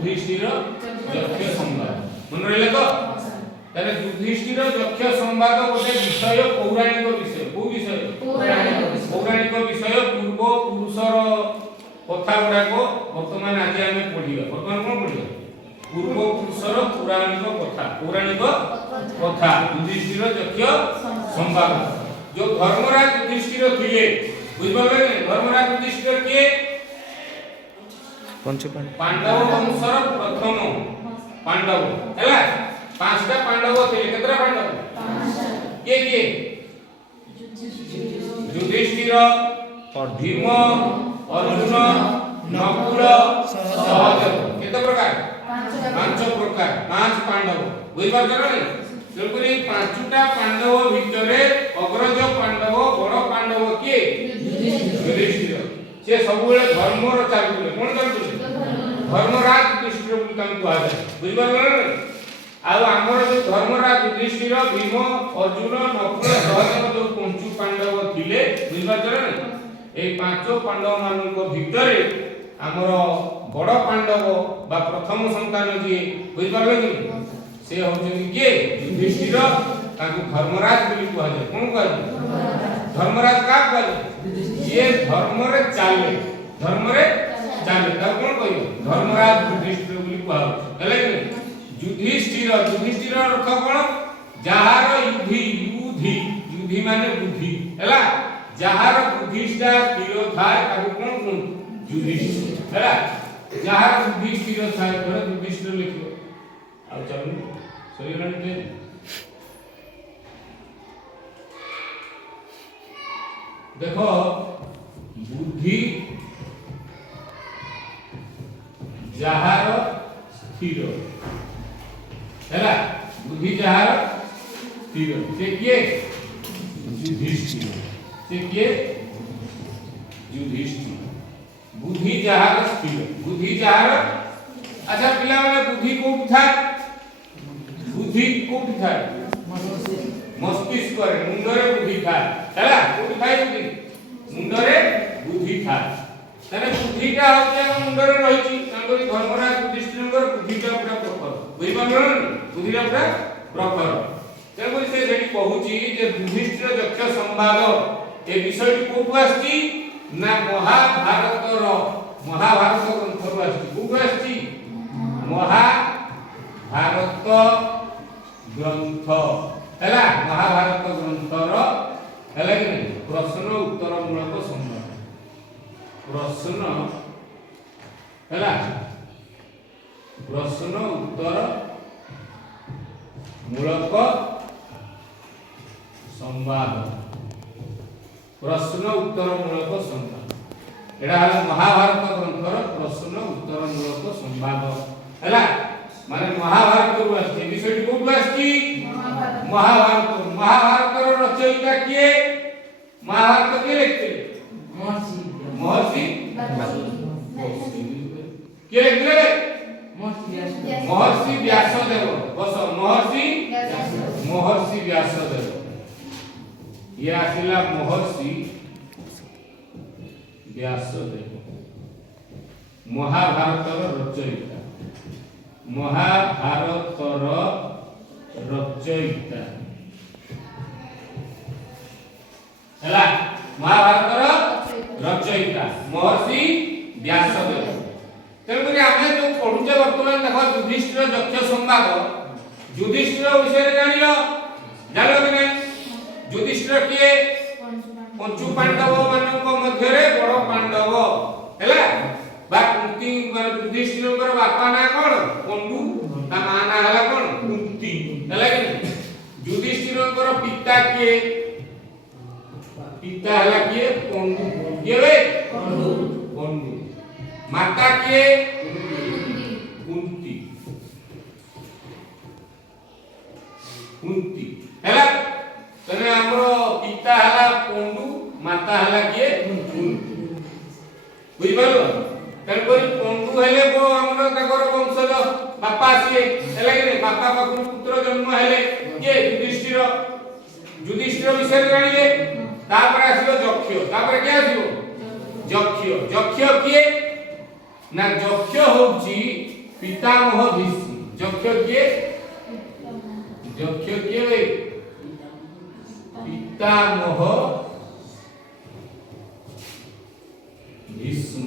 युधिष्ठिर यक्ष संवाद मन रहले तो ताले युधिष्ठिर यक्ष संवाद गोटे विषय पौराणिक विषय को विषय पौराणिक विषय पूर्व पुरुषर कथा गुडा को वर्तमान आज आमे पढिबा वर्तमान कोन पढिबा पूर्व पुरुषर पौराणिक कथा युधिष्ठिर यक्ष संवाद जो धर्मराज युधिष्ठिर थिले बुझबले धर्मराज युधिष्ठिर के पांडव वंशर प्रथम पांडव हैला पांचटा पांडव थे केतरा पांडव के युधिष्ठिर भीम अर्जुन नकुल सहदेव केते प्रकार पांच प्रकार पांच पांडव बुझबार जरूरी तेलुकुरी पांचटा पांडव भितरे अग्रज पांडव बड़ पांडव के युधिष्ठिर से सब बेले धर्मर चालुले कोन चालुले धर्मराज युधिष्ठिर বুলি কাম কোৱা যায় বুঝিবা আৰু আমাৰ যে ধর্মরাজ युधिष्ठिर भीम अर्जुन नकुल सहदेव जो पंचु पांडव थिले बुझिबा ए पांच पांडव मानक भितरे हमर बड़ पांडव बा प्रथम संतान जे बुझिबा से होचन के युधिष्ठिर ताकू धर्मराज বুলি কোৱা যায় কোন কোৱা যায় धर्मराज का कोৱা যায় ये धर्म रे चाले ता कोन कहियो धर्मराज युधिष्ठिर বুলি কোৱা হয় हेले युधिष्ठिर अर्थ कोन जहार युधि माने बुद्धि हैला जहार बुद्धिष्टा स्थिर थाय ताकू कोन युधिष्ठिर हैला जहार बुद्धि स्थिर थाय पर युधिष्ठिर लिखियो आ चलू सही के देखो बुद्धि जहार स्थिर हैला बुद्धि जहार स्थिर से किए युधिष्ठिर से किए युधिष्ठिर बुद्धि जहार स्थिर बुद्धि जहार अच्छा पिला वाला बुद्धि को था बुद्धि को था मस्तिष्क रे मुंडरे बुद्धि था हैला कोठी थाय बुद्धि मुंडरे बुद्धि था तने बुद्धिटा होते हम मुंडरे रहिची तांगरी धर्मराज युधिष्ठिरकर बुद्धिटा पूरा प्रखर बुझि पारलो बुद्धिटा पूरा प्रखर तेबो से जेडी कहूची जे युधिष्ठिर यक्ष संवाद ए विषयटी कोठु आस्ती ना महाभारत ग्रंथरु आस्ती कोठु आस्ती महाभारत ग्रंथ हैला महाभारत ग्रंथर हैला कि नहीं प्रश्न उत्तर मूलक संवाद प्रश्न हैला प्रश्न उत्तर मूलक संवाद प्रश्न उत्तर मूलक संवाद एडा हला महाभारत ग्रंथर प्रश्न उत्तर मूलक संवाद हैला माने महाभारत रु आस्ती विषयटी कोठु आस्ती महाभारत रचयिता किए महाभारत के लिखते महर्षि के लिखते महर्षि व्यासदेव बस महर्षि व्यासदेव ये आसिला महर्षि व्यासदेव महाभारत रचयिता महाभारत रचयिता हैला महाभारत रचयिता महर्षि व्यासदेव तेणुकरी आमे जो पढुचे वर्तमान देखो युधिष्ठिर यक्ष संवाद युधिष्ठिर विषय जानिलो कि नहीं युधिष्ठिर किए पंचु पांडव मानक मध्य रे बड़ पांडव हैला बा कुंती युधिष्ठिर बापा ना कोन पंडु ता मां ना हला कोन कुंती हैला कि युधिष्ठिर पिता किए पिता हला किए पंडु केवे पंडु माता किए कुंती हैला तने हमरो पिता हला पंडु माता हला किए कुंती बुझि पारो तने कोई पंडु हेले को हमरो तकर वंशज बापा सिए हैला कि बापा पाखु पुत्र जन्म हेले के युधिष्ठिर विषय जानिले तापर आसीबो यक्ष तापर के आसीबो यक्ष किए ना यक्ष होची पितामह भीष्म यक्ष किए वे पितामह भीष्म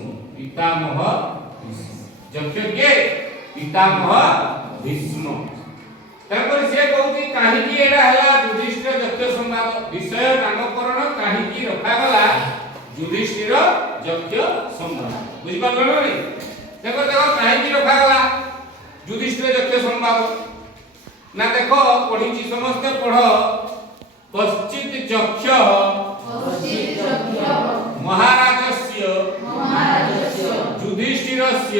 यक्ष किए पितामह भीष्म तपर से कहूची काहे की एडा हला युधिष्ठिर यक्ष संवाद विषय नामकरण काहे की रखा गला युधिष्ठिर यक्ष संवाद बुझि पालो नै देखो काहे की रखा गला युधिष्ठिर यक्ष संवाद ना देखो पढ़ी समस्त पढ़ कश्चित यक्ष महाराजस्य युधिष्ठिरस्य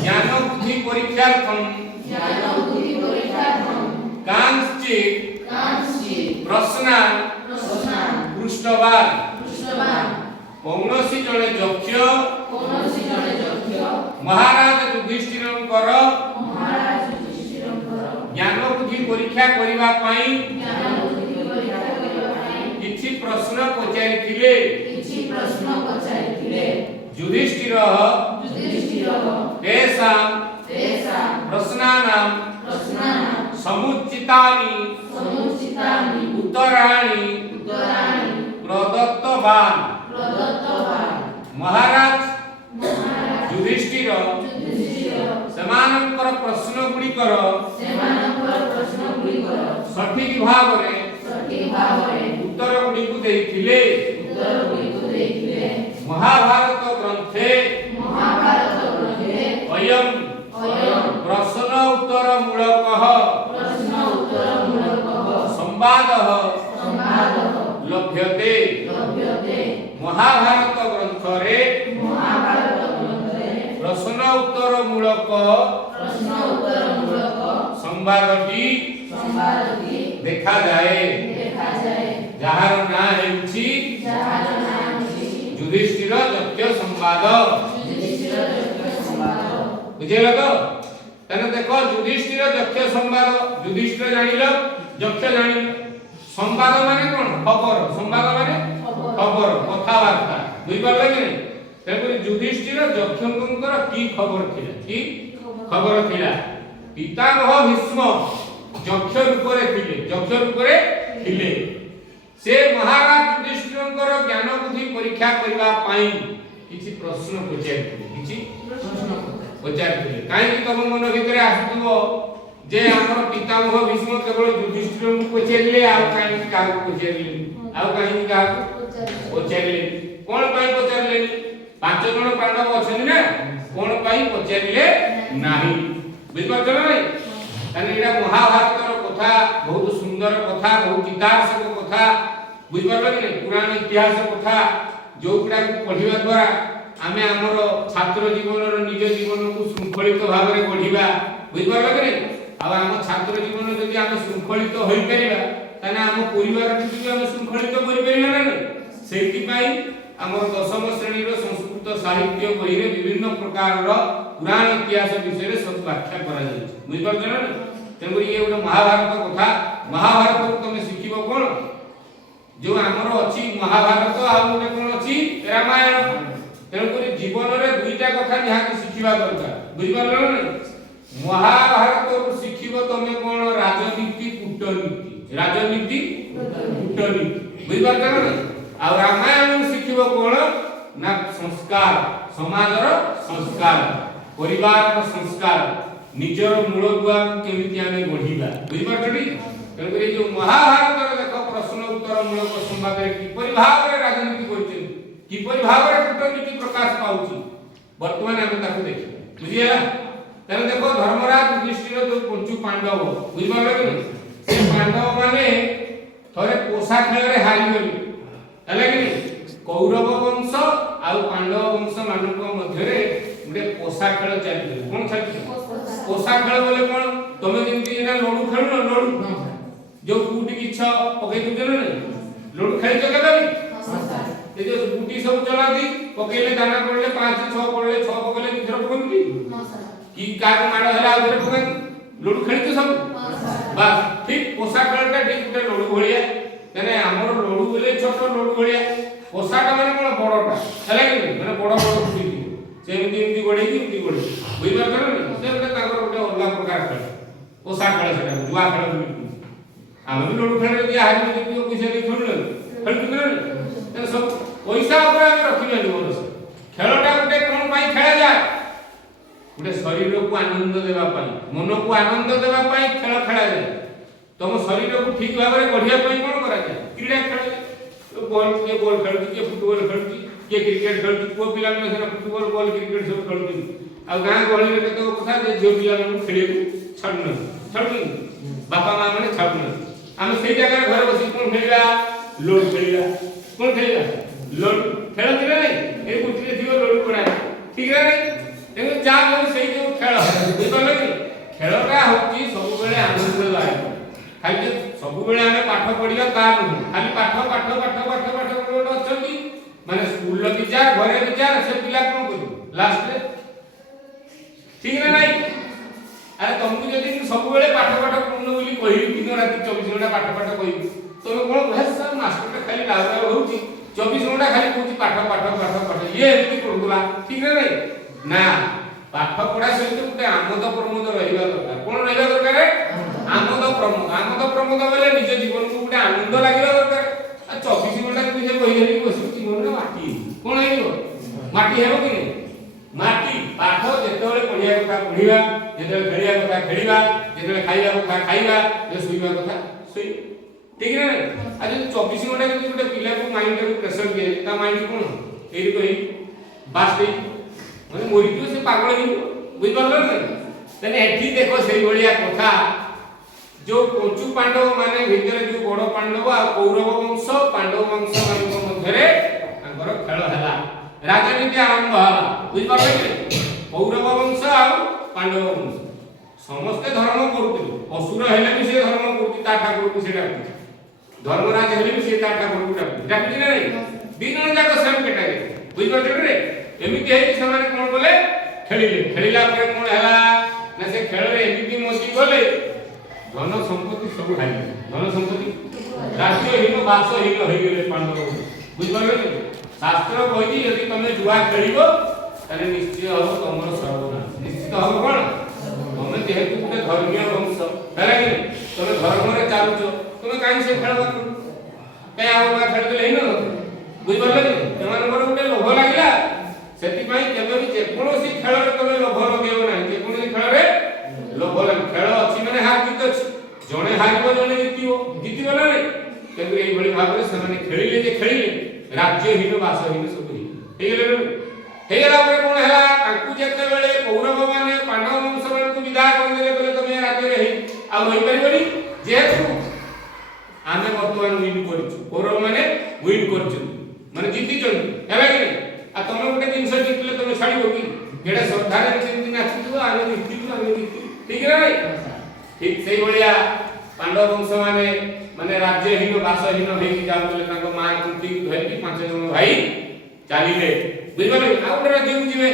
ज्ञान बुद्धि परीक्षार्थं कांश्चित् प्रश्नान् पृष्ठवान् कौनसी जने यक्ष महाराज युधिष्ठिरंकर ज्ञान बुद्धि परीक्षा करिवा पई किछि प्रश्न पचारिथिले युधिष्ठिर तेषां प्रश्नानां समुचितानि उत्तराणि प्रदत्तवान् महाराज युधिष्ठिर सेमानंकर प्रश्न गुड़िकर सठिक भाव उत्तर गुड़िक देथिले महाभारत ग्रंथे अयम प्रश्न उत्तर मूलकः संवादः लभ्यते महाभारत ग्रंथरे प्रश्न उत्तर मूलक संवादटी देखा जाए जहार ना हेउची युधिष्ठिर यक्ष संवाद बुझेला तो तने देखो युधिष्ठिर यक्ष संवाद युधिष्ठिर जानिल यक्ष जानिल संवाद माने कोन खबर संवाद माने खबर कथावार्ता बुझि पारले कि नहीं तेरे युधिष्ठिर यक्षंकर की खबर थिला पितामह भीष्म यक्ष रूपरे थिले से महाराज युधिष्ठिरंकर ज्ञान बुद्धि परीक्षा करबा पई किछि प्रश्न पचारिथिले काहे कि तम मन भितरे आसुथबो जे हमर पितामह भीष्म केवल युधिष्ठिर को पचारिले आ काहे कि काहा को पचारिले आ काहे कि काहा को पचारिले कोन पई पचारिले पांच जन पांडव अछन ना कोन पई पचारिले नाही बुझिपाछ नै तने एटा महाभारतर कथा बहुत सुंदर कथा बहुत चितार्थ कथा बुझिपारल कि पुराण इतिहास कथा जोकड़ा को पढिबा द्वारा आमे हमर छात्र जीवन निज जीवन को श्रृंखलित भाव में पढिबा बुझिपारल कि आ हम छात्र जीवन जदि हम श्रृंखलित होई परिबा तने हम परिवार भी हम श्रृंखलित करि परिबा ना सेति पई हमर दशम श्रेणी रो संस्कृत साहित्य बही रे विभिन्न प्रकार रो पुराण इतिहास विषय रे सब व्याख्या करा जाय बुझिपारल ना तेनकरी ये गोटे महाभारत कथा महाभारत को तुम शिखिबो कोन जो हमरो अछि महाभारत आ गोटे कोन अछि रामायण तेनकरी जीवन रे दुईटा कथा निहाती शिखिबा दरकार बुझिपारल ना महाभारत को शिखिबो तमे कोन राजनीति कूटनीति बुझिपारल ना आ रामायण शिखिबो कोन ना संस्कार समाजर संस्कार परिवार रो संस्कार निजर मूल दुआ केमिति आमे गढिबा बुझि पारछटी तेनकरी जो महाभारत देखो प्रश्न उत्तर मूलक संवाद रे किपरि भाव रे राजनीति करछन किपरि भाव रे कूटनीति प्रकाश पाउची वर्तमान आमे ताको देखि बुझिया तेन देखो धर्मराज युधिष्ठिर जो पंचु पांडव बुझि पारले कि से पांडव माने थरे पोषा खेल रे हारि गली हले कि कौरव वंश आ पांडव वंश मानक मध्य रे गुटे पोषा खेल चलि कोन चलि पोषा खेल बोले कोन तमे जेंति एना लडू खेलु न लडू जो गुटी की छ पकई दुजे न लडू खेल छ केबे ए जो गुटी सब चला दी पकईले दाना पड़ले 5 6 पड़ले 6 पकईले किथर पकंती की कार माड हला उधर पकन लडू खेल छ सब बस ठीक पोषा खेलटा ठीक गुटे लडू भलिया तने हमर लडू बोले छोट लडू भलिया पोषाटा माने कोन बड़टा हला कि माने बड़ बड़ गुटी सेमती एमती गडे की कुदी पड़े बुझी पारछ ना से गोटे तांकर गोटे अलग प्रकार खेल ओसा खेल सेटा जुआ खेल आम भी लुडो खेल जे हारि में जो पैसा दे खेलु ना सब पैसा ऊपर आम रखिबे भरोसा खेलटा गोटे कोन पाई खेला जाए गोटे शरीर को आनंद देवा पाई मन को आनंद देवा पाई खेल खेला जाए तुम शरीर को ठीक भाव में बढ़िया पाई कोन करा जाए क्रीडा खेल बॉल के बॉल खेलु के फुटबॉल खेलु के क्रिकेट खेलु को पिला में से फुटबॉल बॉल क्रिकेट सब खेलु आ गां गहली रे केतो कथा जे जो पिला में खेले छाडनु बापा मां माने छाडनु हम सेई जगह घर बसी कोन खेलिला लोड खेलिला कोन खेलिला लोड खेल दिले नहीं ए कुटिले थियो लोड पड़ा ठीक रे नहीं ए जा जो सेई जो खेल बुझलो कि खेलटा होची सब बेले आनंद लागे खाली सब बेले हमें पाठ पढ़िया ता नहीं खाली पाठ पाठ पाठ पाठ पाठ कोन अछंती माने स्कूल लो विचार घरे विचार से पिला कोन करू लास्ट रे ठीक ना नहीं अरे तुमको जदी सब बेले पाठ पाठ पूर्ण बोली कहि दिन रात 24 घंटा पाठ पाठ कहि तुम कोन भाषा मास्टर खाली लाग होउची 24 घंटा खाली कहूची पाठ पाठ पाठ पाठ ये एमती पढुला ठीक ना नहीं ना पाठ पढ़ा सहित गोटे आमोद प्रमोद रहिबा दरकार कोन रहिबा दरकार आमोद प्रमोद बोले निज जीवन को गोटे आनंद लागिबा दरकार आ 24 घंटा कि जे बहि धरि बसु जीवन रे माटी कोन हेइबो माटी हेबो कि नहीं माटी पाठ जेतेबेले पढिया कथा पढिबा जेतेबेले खेलिया कथा खेलिबा जेतेबेले खाइबा कथा खाइबा जे सुइबा कथा सुइ ठीक है आज 24 घंटा कि गोटे पिला को माइंड रे प्रेशर दिए ता माइंड कोन एरी कोई बास माने मोरी जो से पागल ही बुझ परलो ना तने एठी देखो सेई भलिया कथा जो पंचु पांडव माने भितरे जो बड़ पांडव आ कौरव वंश पांडव वंश मानक मध्यरे तांकर खेल हला राजनीति आरंभ हला बुझ परलो कि कौरव वंश आ पांडव वंश समस्त धर्म करूथिले असुर हेले भी से धर्म करूथि ता ठाकुर को से डाकि धर्मराज हेले भी से ता ठाकुर को डाकि ना नहीं दिन जाक सेम केटागे बुझ परलो रे एमिति है कि समाने कोन बोले खेलिला परे कोन हला ना से खेल रे एमिति मोसी बोले धन संपत्ति सब हाई धन संपत्ति राज्यहीन वासहीन हो गेले पांडव बुझ परले शास्त्र कहि यदि तमे जुआ खेलिबो तने निश्चय हो तमरो सर्वनाश निश्चित हो कोन तमे जेहेतु गुटे धर्मीय वंश हैला कि तमे धर्म रे चालुचो तमे काई से खेलबा कय आवा खेल देले हिनो बुझ परले तमानकर गुटे लोभ लागिला सेति पई केबे भी जे कोनोसी खेल रे तमे लोभ लगेबो नाही जे कोनोसी खेल रे लोभ लाग खेल अछि माने हार जीत अछि जणे हारिबो जणे जीतिबो ना रे केबे एई भली भाबरे समाने खेलिले जे खेलिले राज्यहीन वासहीन सब हेई गेले हेला परे कोन हला ताकू जेते बेले कौरव माने पांडव वंश माने को विदा कर देले बोले तमे राज्य रे आ होई परिबनी जेतु आमे वर्तमान विन करछु कौरव माने विन करछु माने जीति चल हेला कि आ तुम गोटे जिनस जितले तुम छाड़िबो कि जेडा श्रद्धा रे चिंती नाचिबो आमे जीति ठीक रे ठीक सेई भलिया पांडव वंश माने राज्यहीन वासहीन हेई जाउले ताको मां कुंती धरि 5 जन भाई चालिले बुझबले आ गोटे राज्य बुझिबे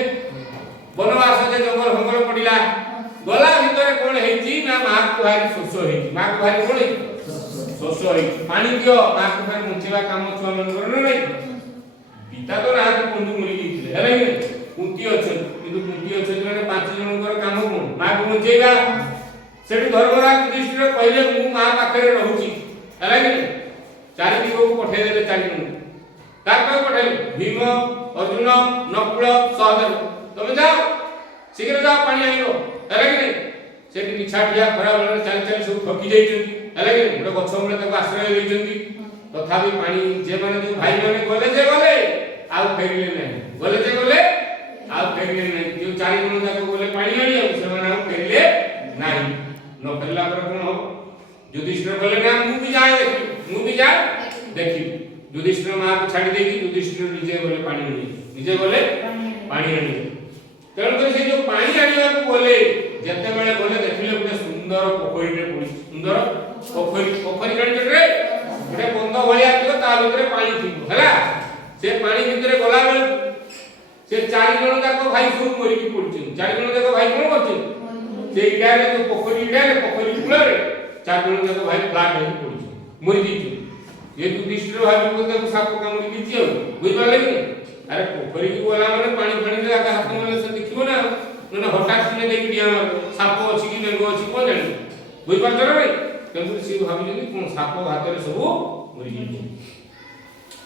वनवास जे जंगल हंगल पडिला गला भितरे कोन हेची ना मां को भारी शोष हेची मां को भारी कोन शोष हेची पानी दियो मां को भारी मुंचेवा काम छुआ मन करन नै पिता तो रात कुंडू मुली दिले हेले कि कुंती अछन किंतु कुंती अछन माने 5 जनकर काम कोन मां को मुंचेगा सेठी धर्मराज युधिष्ठिर कहले मु मां पाखरे रहूची हेले कि चारि दिगो को पठे देले चारि जन तार को पठे भीम अर्जुन नकुल सहदेव तुम जाओ शीघ्र जाओ पानी आइबो हेले कि सेठी निछाटिया खरा वाला चारि चारि सब ठकी जाइछन हेले कि गोटे गछ मूले ताको आश्रय दैछन्ती तथापि पानी जे माने जो भाई माने गले जे गले आउ फेरिले नहीं गले जे गले आउ फेरिले नहीं जो चारि जन जाको गले पानी आनी आ से माने आउ फेरिले नहीं न फेरला पर कोन हो युधिष्ठिर बोले ना मु भी जाए देखि युधिष्ठिर मां को छाडी देकी युधिष्ठिर निजे गले पानी आनी निजे गले पानी आनी तेणु कर से जो पानी आनिया को बोले जते बेले बोले देखिले गोटे सुंदर पोखरी रे पड़ी सुंदर पोखरी गणी रे गोटे बंद भलिया थियो ता भितरे पानी थियो हैला से पानी भितरे गला बेले से चारि जन जाको भाई सब मरि की पड़छन चारि जन जाको भाई कोन करछन से इडारे जो पोखरी कुलरे चारि जन जाको भाई फ्लाट हे पड़छन मरि गई ये युधिष्ठिर भाई को साप कामुड़ी की बुझ पाले कि अरे पोखरी की बोला माने पानी पानी रे आका हाथ में से देखिबो ना ना हठात से देख दिया साप अछि कि बेंगो अछि कोन जानि बुझ पार करे रे तेनु से भाबी जनी कोन साप हाथ रे सब मरि गेली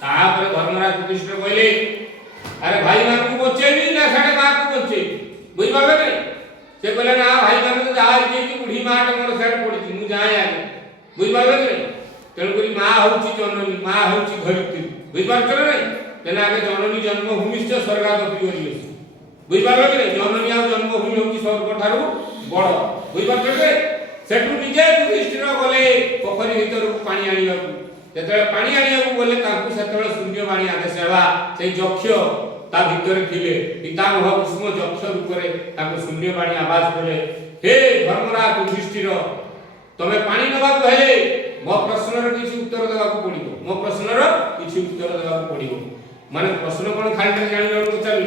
तापर धर्मराज युधिष्ठिर कहले अरे भाई मान को बचेबी ना साडे मां को बचेबी बुझ पाले रे से कहले ना भाई मान तो जा कि बुढ़ी मां मोर साइड पड़ी मु जाय आ बुझ पाले रे तेनु करी मां होची जननी मां होची धरित्री बुझ पार करे रे तेना आगे जननी जन्मभूमिश्च स्वर्गादपि गरीयसी बुझ पारलो कि जननी आ जन्मभूमि होची स्वर्ग ठारू बड़ बुझ पारलो रे सेठु निजे युधिष्ठिर गले पोखरी भीतर पानी आनिबाकू जेतले पानी आनिबाकू गले तांकू सेतले शून्यवाणी आदेश हेबा से यक्ष ता भीतर थिले पितामह कुसुम यक्ष रूप रे तांकू शून्यवाणी आवाज देले हे धर्मराज युधिष्ठिर तमे पानी नबाकू हेले मो प्रश्नर किछि उत्तर देबाकू पड़िबो मो प्रश्नर किछि उत्तर देबाकू पड़िबो माने प्रश्न कोन खाली जानि लोक चलि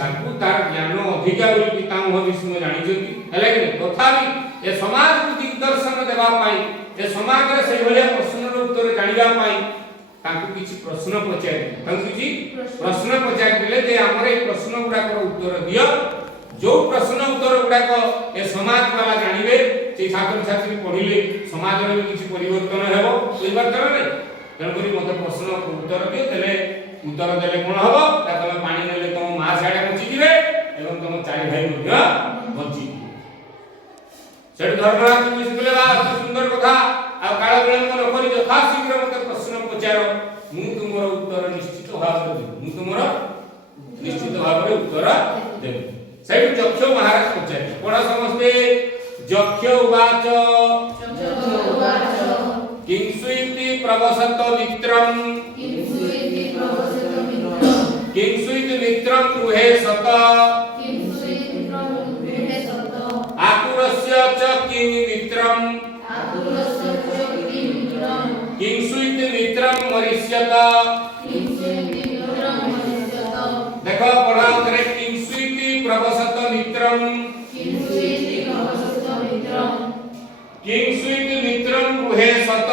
ताकू तार ज्ञान अधिका बोली पितामह विष्णु जानि जति हेले कि तथापि ए समाज को दिग्दर्शन देबा पाई ए समाज रे से भले प्रश्नर उत्तर जानिबा पाई ताकू किछि प्रश्न पचारि ताकू किछि प्रश्न पचारि देले जे हमर ए प्रश्न गुडा को उत्तर दियो जो प्रश्न उत्तर गुडा को ए समाज वाला जानिबे से छात्र छात्री पढिले समाज रे किछि परिवर्तन हेबो बुझ पार नै जन करी मते प्रश्न उत्तर दियो देले उत्तर देले कोन हबो ता तमे पानी नेले तम मां साडे बचि जिवे एवं तम चारि भाई मध्य बचि सेठ धर्मराज मिसले बा सुंदर कथा आ काल विलंब न करी यथा शीघ्र मते प्रश्न पचारो मु तुमरो उत्तर निश्चित भाव देबी मु तुमरो निश्चित भाव रे उत्तर देबी सेठ यक्ष महाराज पचारे पढा समस्ते यक्ष उवाच किंसुइति प्रवसत मित्रम किंसुइति मित्रम गृहे सत आकुरस्य च किं मित्रम किंसुइति मित्रम मरिष्यत देखो पढ़ाओ करे किंसुइति प्रवसत मित्रम किंसुइति मित्रम गृहे सत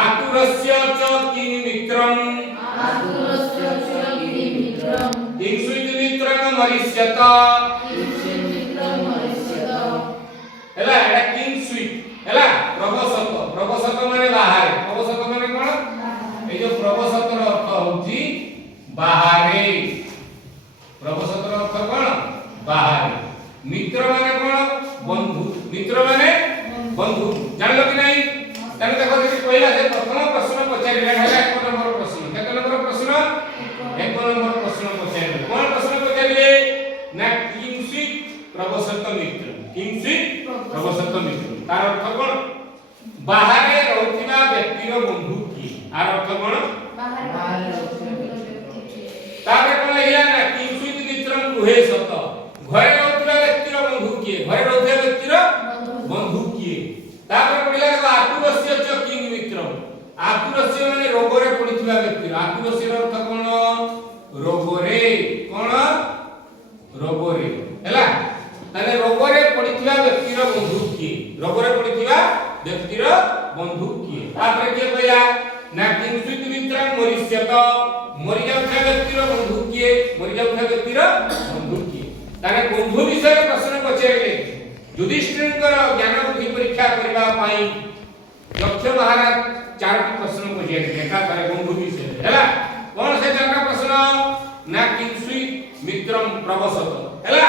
आकुरस्य च किं मित्रम किंसुइति मित्रम मरिष्यत हैला एटा किंसुइट हैला प्रवसत माने बाहर प्रवसत माने कोन ए जो प्रवसत रो अर्थ होची बाहरे प्रवसत रो अर्थ कोन बाहरे मित्र माने कोन बंधु मित्र माने बंधु जानलो कि नहीं तने देखो जे पहिला जे प्रथम प्रश्न पचारिला हैला एक नंबर प्रश्न केते नंबर प्रश्न एक नंबर प्रश्न पचारिले कोन प्रश्न पचारिले ना किंसित प्रवसत मित्र किंसित प्रवसत मित्र तार अर्थ कोन बाहरे रहउथिबा व्यक्तिर बंधु की आर अर्थ कोन बाहरे रहउथिबा व्यक्ति तारे कोन हिला ना किंसित मित्रम गृहे सत घरे रहउथिबा व्यक्तिर बंधु की घरे रहउथिबा व्यक्तिर बंधु की तापर पडिला आकुरस्य च किं मित्रम आकुरस्य माने रोगरे पडिथिबा व्यक्ति आकुरस्य अर्थ कोन रोगरे कोन रोगरे हैला ताले रोगरे पडिथिबा व्यक्तिर बंधु की रोगरे पडिथिबा व्यक्तिर बंधु की तापर के कहला ना किंसुइति मित्रम मरिष्यत मरि जाउथा व्यक्तिर बंधु की मरि जाउथा व्यक्तिर बंधु की ताले बंधु विषय प्रश्न पचारिले युधिष्ठिरकर ज्ञान बुद्धि परीक्षा करबा पाई यक्ष महाराज चारटी प्रश्न पचारिले एका तारे बंधु विषय हैला कोन से चारटा प्रश्न ना किंसुइति मित्रम प्रवसत हैला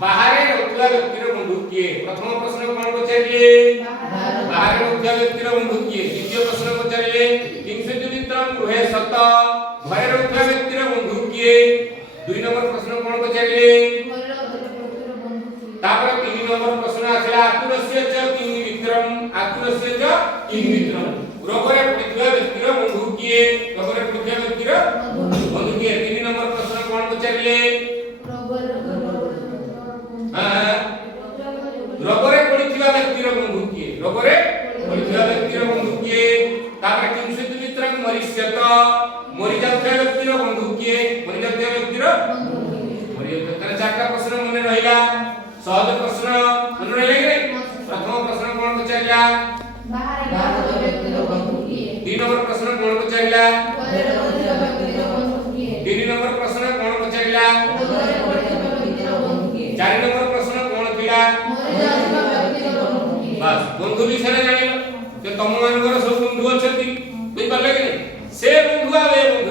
बाहरे रहउथला व्यक्तिर बंधु किए प्रथम प्रश्न कोन पचारिले बाहरे रहउथला व्यक्तिर बंधु किए द्वितीय प्रश्न पचारिले किंसुइति मित्रम गृहे सत घरे रहउथला व्यक्तिर बंधु किए दुई नंबर प्रश्न कोन पचारिले तापर तीन नंबर प्रश्न आछला आकुरस्य च किं मित्रम आकुरस्य च किं मित्रम रोगरे पडिथिबा व्यक्तिर बंधु किए रोगरे पडिथिबा व्यक्तिर बंधु किए तीन नंबर प्रश्न कोन पचारिले रोगरे पडिथिबा व्यक्तिर बंधु किए रोगरे पडिथिबा व्यक्तिर बंधु किए तापर किंसुइति मित्रम मरिष्यत मरि जाउथा व्यक्तिर बंधु किए मरि जाउथा व्यक्तिर मरि जाउथा चारटा प्रश्न मने रहिला सहज प्रश्न मन रहिले कि प्रथम प्रश्न कोन पचारिला बाहर व्यक्ति रो बंधु किए तीन नंबर प्रश्न कोन पचारिला ବନ୍ଧୁ ବିଷୟରେ